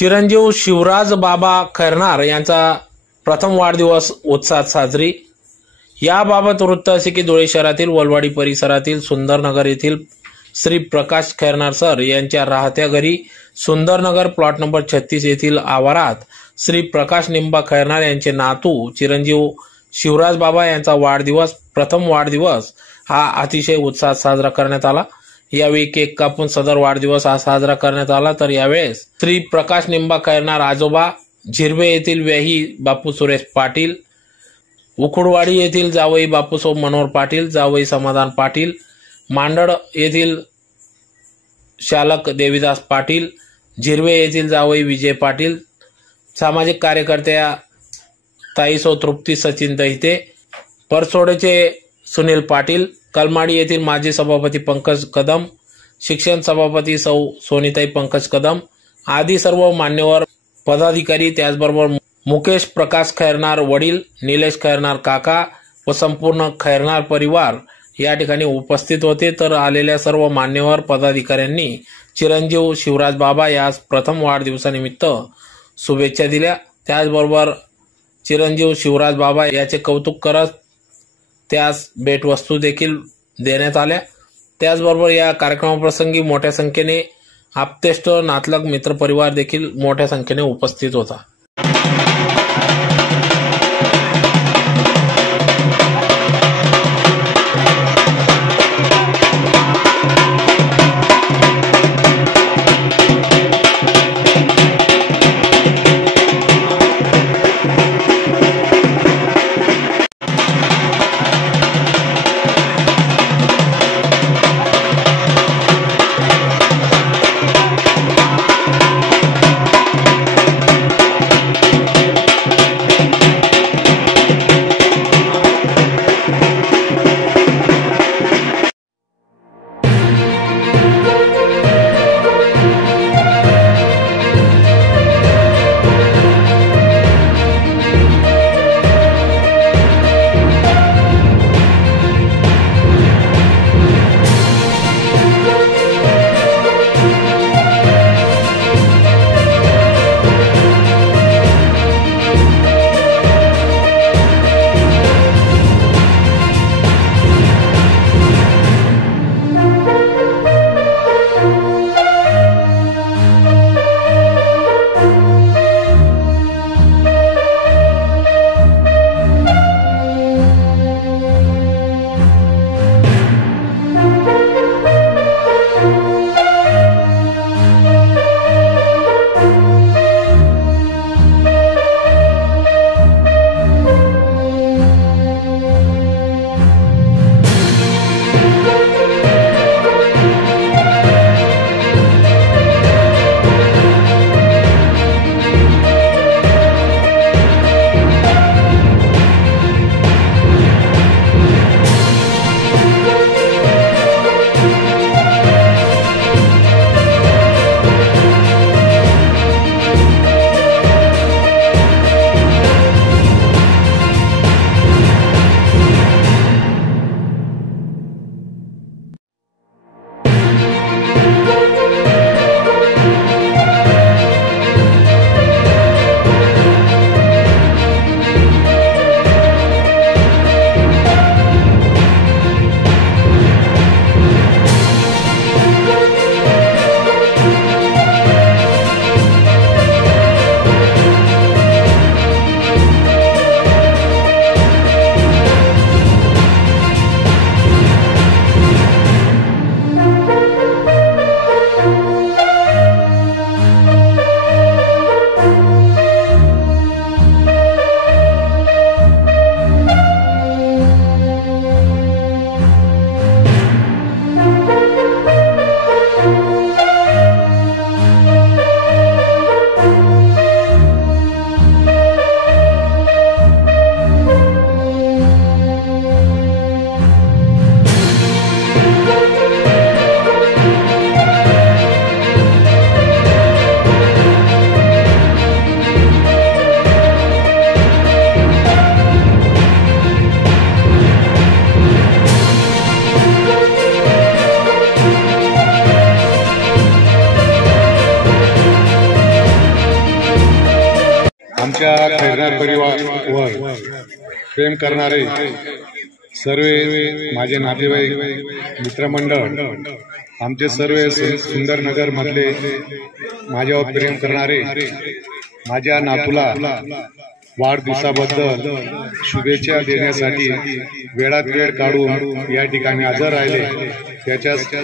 चिरंजीव शिवराज बाबा खैरनार यांचा प्रथम वाढदिवस उत्साहात साजरी। याबाबत वृत्त असे की धुळे शहरातील वलवाडी परिसरातील सुंदरनगर येथील श्री प्रकाश खैरनार सर यांच्या राहत्या घरी सुंदरनगर प्लॉट नंबर 36 येथील आवारात श्री प्रकाश निंबा खैरनार यांचे नातू चिरंजीव शिवराज बाबा यांचा वाढदिवस प्रथम वाढदिवस हा अतिशय उत्साहात साजरा करण्यात आला। यावेळी केक कापून सदर वाढदिवस हा साजरा करण्यात आला। तर यावेळेस श्री प्रकाश निंबा खैरनार आजोबा झिरवे येथील व्याही बापू सुरेश पाटील, उकुडवाडी येथील जावई बापूसो मनोहर पाटील, जावई समाधान पाटील, मांडळ येथील शालक देवीदास पाटील, झिरवे येथील जावई विजय पाटील, सामाजिक कार्यकर्त्या ताईसो तृप्ती सचिन दहिते, परसोडेचे सुनील पाटील, कलमाडी येथील माजी सभापती पंकज कदम, शिक्षण सभापती सौ सोनीताई पंकज कदम आदी सर्व मान्यवर पदाधिकारी, त्याचबरोबर मुकेश प्रकाश खैरनार वडील, निलेश खैरनार काका व संपूर्ण खैरनार परिवार या ठिकाणी उपस्थित होते। तर आलेल्या सर्व मान्यवर पदाधिकाऱ्यांनी चिरंजीव शिवराज बाबा यास प्रथम वाढदिवसानिमित्त शुभेच्छा दिल्या। त्याचबरोबर चिरंजीव शिवराज बाबा याचे कौतुक करत त्यास भेटवस्तू देखील देण्यात आल्या। त्याचबरोबर या कार्यक्रमाप्रसंगी मोठ्या संख्येने आप्तेष्ट नातलग मित्रपरिवार देखील मोठ्या संख्येने उपस्थित होता। आमच्या खैरनार परिवारावर प्रेम करणारे सर्व माझे नातेवाईक मित्रमंडळ, आमचे सर्व सुंदरनगर मधले माझ्यावर प्रेम करणारे, माझ्या नातूला वाढदिवसाबद्दल शुभेच्छा देण्यासाठी वेळात वेळ काढून या ठिकाणी हजर राहिले, त्याच्यात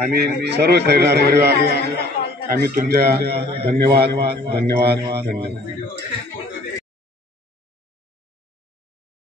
आम्ही सर्व खैरनार परिवार आम्ही तुमच्या धन्यवाद धन्यवाद धन्यवाद.